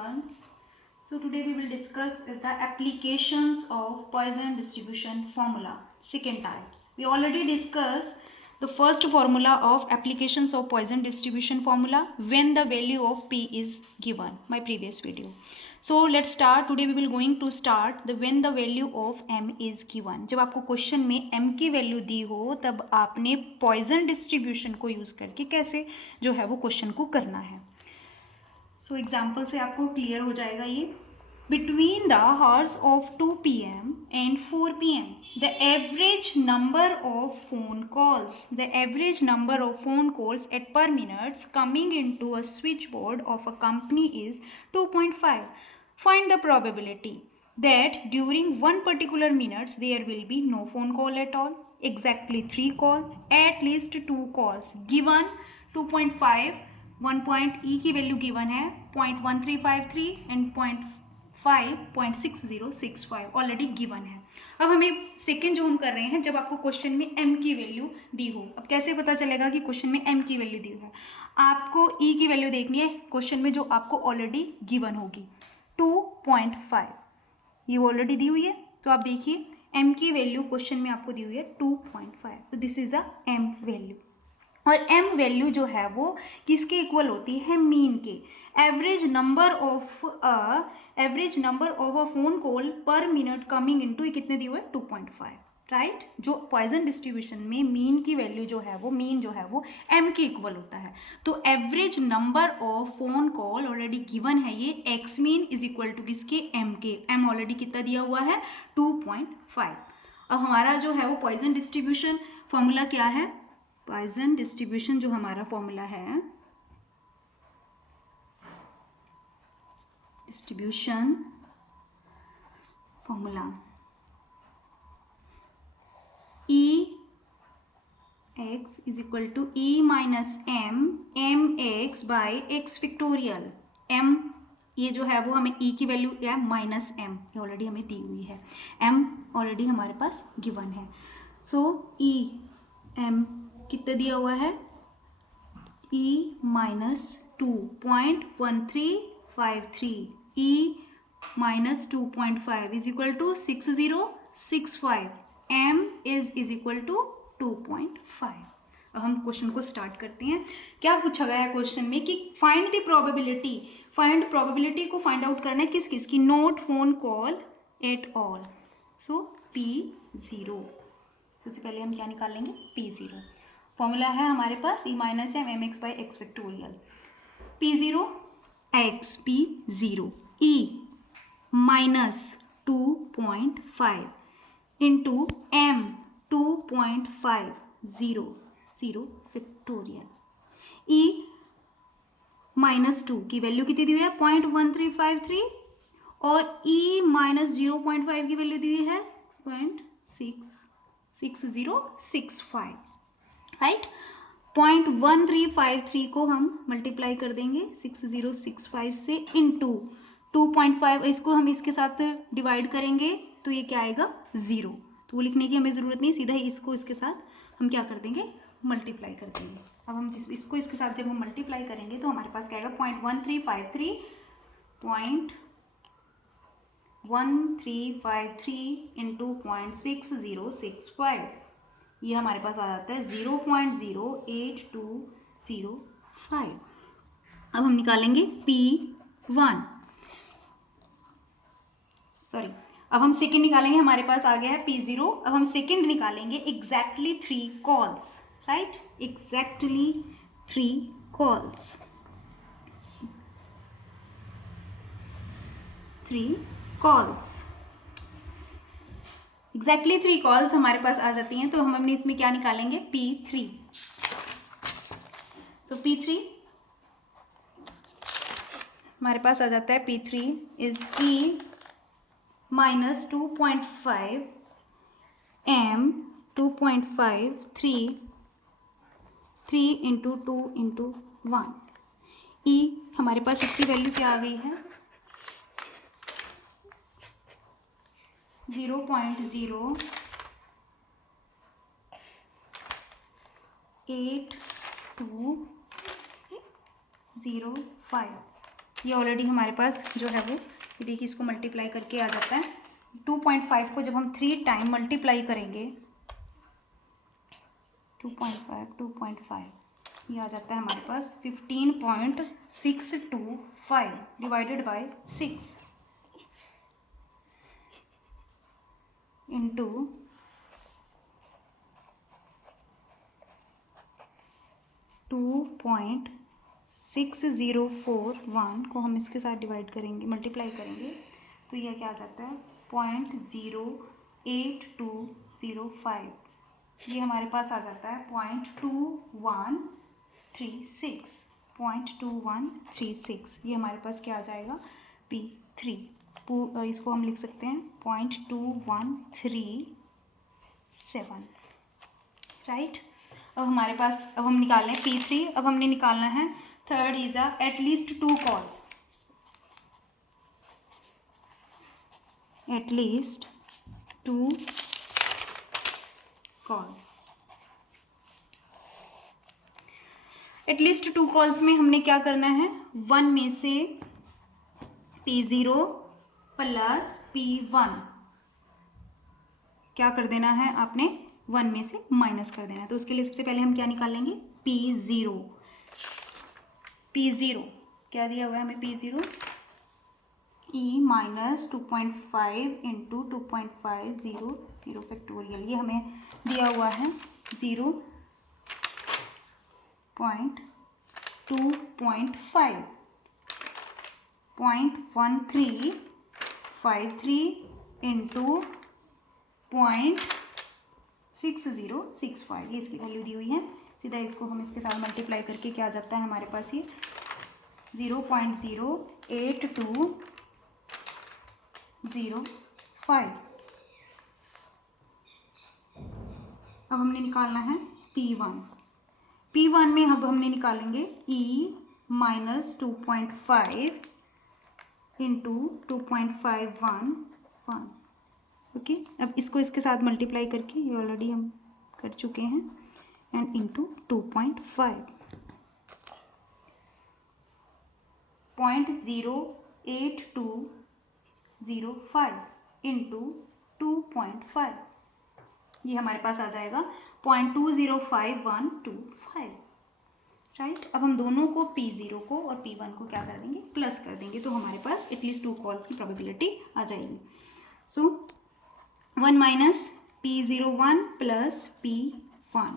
everyone. So today we will discuss the applications of Poisson distribution formula, second types. We already discussed the first formula of applications of Poisson distribution formula when the value of P is given, my previous video. So let's start. Today we will going to start the when the value of M is given. जब आपको question में M की value दी हो तब आपने Poisson distribution को use करके कैसे जो है वो क्वेश्चन को करना है. सो एग्जाम्पल से आपको क्लियर हो जाएगा ये. Between the hours of 2 PM and 4 PM the average number of phone calls at per minutes coming into a switchboard of a company is 2.5. Find the probability that during one particular minutes there will be no phone call at all, exactly 3 call, at least 2 calls, given 2.5, 1 point E की value given है 0.1353 and 0.6065 already given है. अब हमें second जो हम कर रहे हैं जब आपको क्वेश्चन में M की वैल्यू दी हो. अब कैसे पता चलेगा कि क्वेश्चन में M की वैल्यू दी है? आपको E की वैल्यू देखनी है क्वेश्चन में जो आपको ऑलरेडी गिवन होगी 2.5. ये ऑलरेडी दी हुई है तो आप देखिए M की वैल्यू क्वेश्चन में आपको दी हुई है 2.5. तो this is a M value. और M वैल्यू जो है वो किसके इक्वल होती है? मीन के. Average number of a phone call पर मिनट कमिंग इनटू कितने दिए हुए? 2.5. राइट. जो पॉइजन डिस्ट्रीब्यूशन में मीन की वैल्यू जो है वो मीन जो है वो M के इक्वल होता है. तो average number of phone call already given है ये X mean is equal to किसके? M के. M ऑलरेडी कितना दिया हुआ है? 2.5. अब हमारा जो है वो पॉइजन डिस्ट्रीब्यूशन फॉर्मूला क्या है? पॉइजन डिस्ट्रीब्यूशन जो हमारा फॉर्मूला है, distribution formula E x is equal to E minus M x by x factorial. M ये जो है वो हमें E की वैल्यू क्या है? Minus M. ये ऑलरेडी हमें दी हुई है. M ऑलरेडी हमारे पास गिवन है. सो E M कितना दिया हुआ है? E minus 2.1353 E minus 2.5 is equal to 6065. M is equal to 2.5. अब हम क्वेश्चन को स्टार्ट करते हैं. क्या पूछा गया है क्वेश्चन में कि फाइंड द प्रोबेबिलिटी. प्रोबेबिलिटी को फाइंड आउट करना है किस किस की? Not phone call at all. So P0. सबसे पहले हम क्या निकाल लेंगे? P0. फॉर्मूला है हमारे पास E minus M x by x factorial. P0 x P0 E minus 2.5 into M 2.500 factorial. E minus 2 की वैल्यू कितनी दी हुई है? 0.1353 और E माइनस 0.5 की वैल्यू दी हुई है 6.6065. राइट. 0.1353 को हम मल्टीप्लाई कर देंगे 6065 से इंटू 2.5. इसको हम इसके साथ डिवाइड करेंगे तो ये क्या आएगा? 0. तो वो लिखने की हमें ज़रूरत नहीं, सीधा ही इसको इसके साथ हम क्या कर देंगे? मल्टीप्लाई कर देंगे. अब हम इसको इसके साथ जब हम मल्टीप्लाई करेंगे तो हमारे पास क्या आएगा? 0.1353 इंटू 0.6065. ये हमारे पास आ जाता है 0.08205. अब हम निकालेंगे P1. अब हम सेकंड निकालेंगे. हमारे पास आ गया है P0. अब हम सेकंड निकालेंगे exactly 3 calls. Right. Exactly 3 calls. 3 calls. Exactly 3 calls हमारे पास आ जाती हैं तो हम अपने इसमें क्या निकालेंगे? P3. तो P3 हमारे पास आ जाता है P3 is E minus 2.5 M 2.5 3 into 2 into 1. E हमारे पास इसकी वैल्यू क्या आ गई है? 0.08205. ये ऑलरेडी हमारे पास जो है वो ये देखिए इसको मल्टीप्लाई करके आ जाता है 2.5 को जब हम 3 टाइम मल्टीप्लाई करेंगे 2.5 ये आ जाता है हमारे पास 15.625 डिवाइडेड बाय 6 इंटू 2.6041 को हम इसके साथ डिवाइड करेंगे, मल्टीप्लाई करेंगे, तो यह क्या आ जाता है 0.08205। ये हमारे पास आ जाता है 0.2136 ये हमारे पास क्या आ जाएगा P3। इसको हम लिख सकते हैं 0.2137, राइट। अब हमारे पास अब हम निकाल लें P3। अब हमने निकालना है third is at least 2 calls, at least 2 calls. At least 2 calls में हमने क्या करना है 1 में से P0 प्लस P1 क्या कर देना है आपने 1 में से माइनस कर देना है। तो उसके लिए सबसे पहले हम क्या निकालेंगे P0 क्या दिया हुआ है हमें P0 E minus 2.5 into 2.5 0 factorial, ये हमें दिया हुआ है 0.2.5 0.1353 इंटू 0.6065 ये इसकी वैल्यू दी हुई है। सीधा इसको हम इसके साथ मल्टीप्लाई करके क्या आ जाता है हमारे पास ये 0.08205। अब हमने निकालना है P1 में अब हमने निकालेंगे E माइनस 2.5 इंटू 2.511 ओके। अब इसको इसके साथ मल्टीप्लाई करके ये ऑलरेडी हम कर चुके हैं एंड इंटू 2.5 0.08205 इंटू 2.5 ये हमारे पास आ जाएगा 0.205125, राइट। अब हम दोनों को P0 को और P1 को क्या कर देंगे प्लस कर देंगे, तो हमारे पास एटलीस्ट 2 कॉल्स की प्रोबेबिलिटी आ जाएगी। सो 1 minus P01 plus P1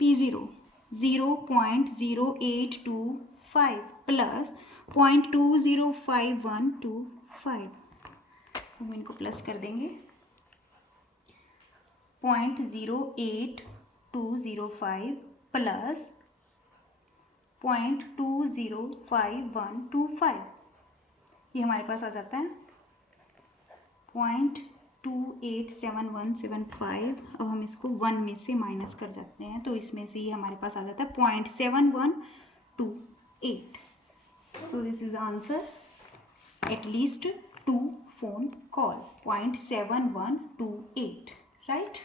P0 0.0825 plus 0.205125 हम इनको प्लस कर देंगे 0.08205 प्लस 0.205125 ये हमारे पास आ जाता है 0.287175। अब हम इसको 1 में से माइनस कर जाते हैं, तो इसमें से ये हमारे पास आ जाता है 0.7128। So this is answer at least 2 phone call 0.7128, right?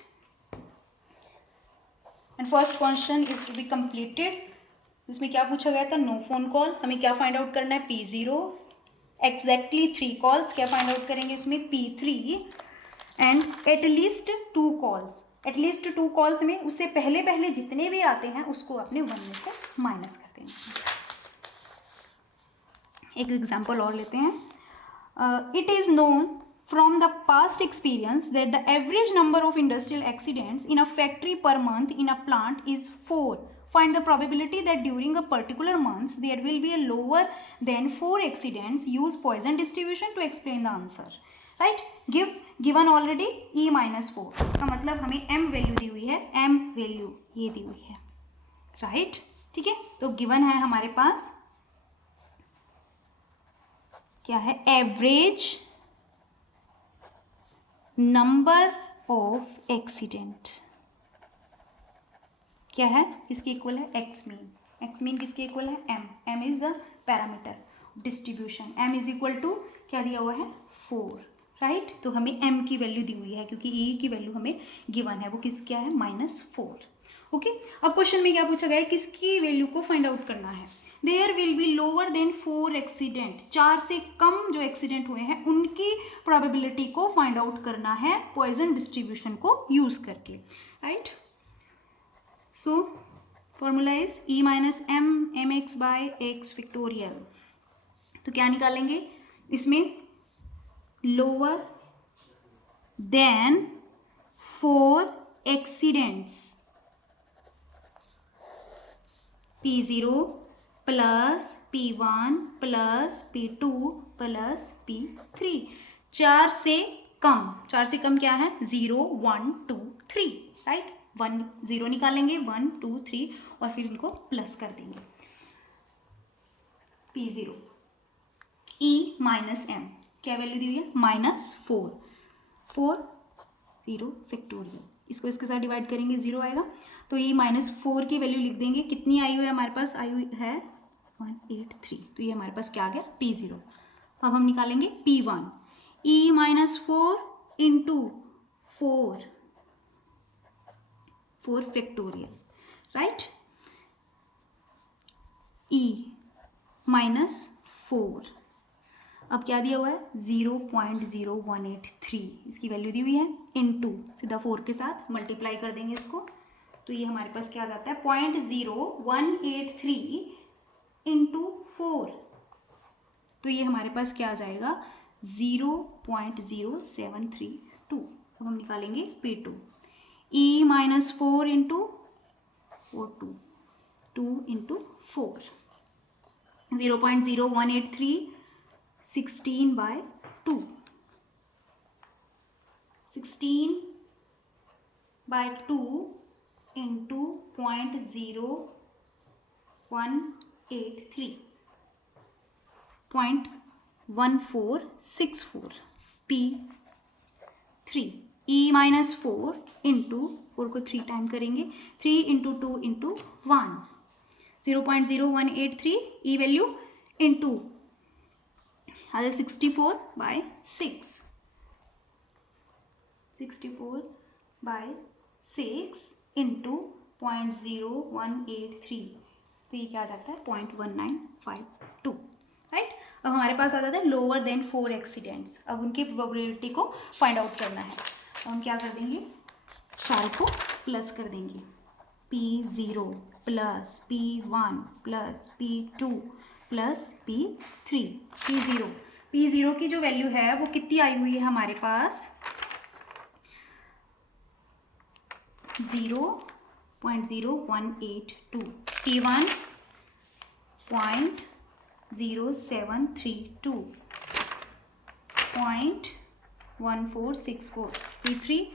And first question is to be completed. इसमें क्या पूछा गया था नो फोन कॉल, हमें क्या फाइंड आउट करना है P0 एग्जैक्टली 3 कॉल्स क्या फाइंड आउट करेंगे इसमें P3 and at least 2 calls. At least 2 calls में उससे पहले जितने भी आते हैं उसको अपने 1 में से माइनस कर देंगे। एक एग्जांपल और लेते हैं। It is known from the past experience that the average number of industrial accidents in a factory per month in a plant is 4. Find the probability that during a particular month there will be a lower than 4 accidents. Use Poisson distribution to explain the answer. Right? Given already E minus 4. इसका मतलब हमें M value दी हुई है, M value ये दी हुई है, right? ठीक है, तो गिवन है हमारे पास क्या है एवरेज नंबर ऑफ एक्सीडेंट क्या है किसके इक्वल है एक्स मीन किसके इक्वल है M is the parameter distribution M is equal to क्या दिया हुआ है 4, राइट। तो हमें एम की वैल्यू दी हुई है क्योंकि ई की वैल्यू हमें गिवन है वो किस क्या है -4, ओके। अब क्वेश्चन में क्या पूछा गया है किसकी वैल्यू को फाइंड आउट करना है। There will be lower than 4 accident, 4 से कम जो एक्सीडेंट हुए हैं उनकी प्रोबेबिलिटी को फाइंड आउट करना है पॉइजन डिस्ट्रीब्यूशन को यूज करके, right. So formula is E minus M M X by X factorial. तो क्या निकालेंगे इसमें, lower than 4 accidents, P0 plus P1 plus P2 plus P3, 4 से कम, 4 से कम क्या है 0 1 2 3, राइट। 1 0 निकालेंगे 1 2 3 और फिर इनको प्लस कर देंगे। P0 E माइनस एम, क्या वैल्यू दी हुई है -4, 4 0 फैक्टोरियल, इसको इसके साथ डिवाइड करेंगे 0 आएगा। तो ये -4 की वैल्यू लिख देंगे, कितनी आई हुई है हमारे पास, आई हुई है 183, तो ये हमारे पास क्या आ गया P0। अब हम निकालेंगे P1, E minus 4 into 4 factorial, right. E minus 4, अब क्या दिया हुआ है 0.0183, इसकी वैल्यू दी हुई है, इनटू सीधा 4 के साथ मल्टीप्लाई कर देंगे इसको, तो ये हमारे पास क्या आ जाता है 0.0183 इंटू 4, तो ये हमारे पास क्या आ जाएगा 0.0732। अब हम निकालेंगे P2, E minus 4 into 4 2 into 4, 0.0183 16/2, 16/2 into 0.0183, 0.1464 P3, E minus 4 into 4 को 3 टाइम करेंगे, 3 into 2 into 1, 0.0183 E value into 64/6, 64/6 into 0.0183, तो ये क्या आ जाता है 0.1952, राइट। अब हमारे पास आ जाता है लोअर देन 4 एक्सीडेंट्स, अब उनकी प्रोबेबिलिटी को फाइंड आउट करना है। तो हम क्या कर देंगे, 4 को प्लस कर देंगे, P0 plus P1 plus P2 plus P3, P0 की जो वैल्यू है वो कितनी आई हुई है हमारे पास 0.0182, P1 0.0732, 0.1464, P3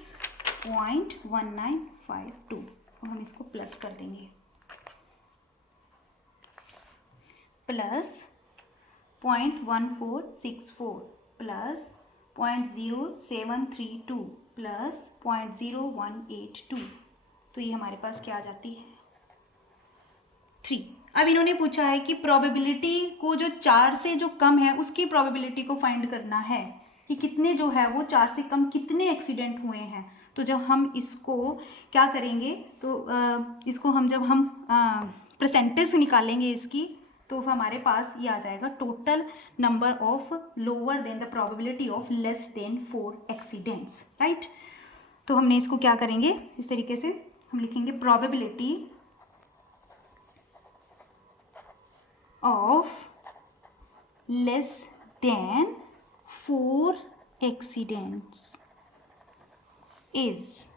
0.1952, और हम इसको प्लस कर देंगे, प्लस 0.1464 प्लस 0.0732 प्लस 0.0182, तो ये हमारे पास क्या आ जाती है 3। अब इन्होंने पूछा है कि प्रोबेबिलिटी को जो 4 से जो कम है उसकी प्रोबेबिलिटी को फाइंड करना है कि कितने जो है वो 4 से कम कितने एक्सीडेंट हुए हैं। तो जब हम इसको क्या करेंगे, तो इसको हम जब हम परसेंटेज निकालेंगे इसकी, तो हमारे पास ये आ जाएगा total number of lower than the probability of less than 4 accidents, right. तो हमने इसको क्या करेंगे, इस तरीके से हम लिखेंगे probability of less than 4 accidents is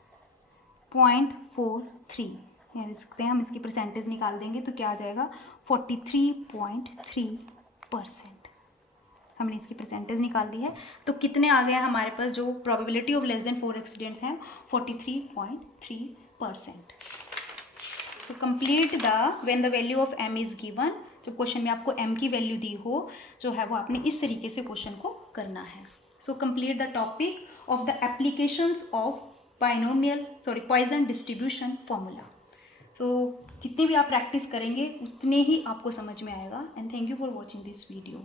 0.43, यानी लिख सकते हैं हम, इसकी परसेंटेज निकाल देंगे तो क्या आ जाएगा 43.3%। हमने इसकी परसेंटेज निकाल दी है, तो कितने आ गए हमारे पास जो probability of less than 4 accidents हैं 43.3%। So complete the when the value of m is given, जब क्वेश्चन में आपको m की वैल्यू दी हो जो है वो आपने इस तरीके से क्वेश्चन को करना है। So complete the topic of the applications of Poisson distribution formula. तो जितनी भी आप प्रैक्टिस करेंगे उतने ही आपको समझ में आएगा। And thank you for watching this video.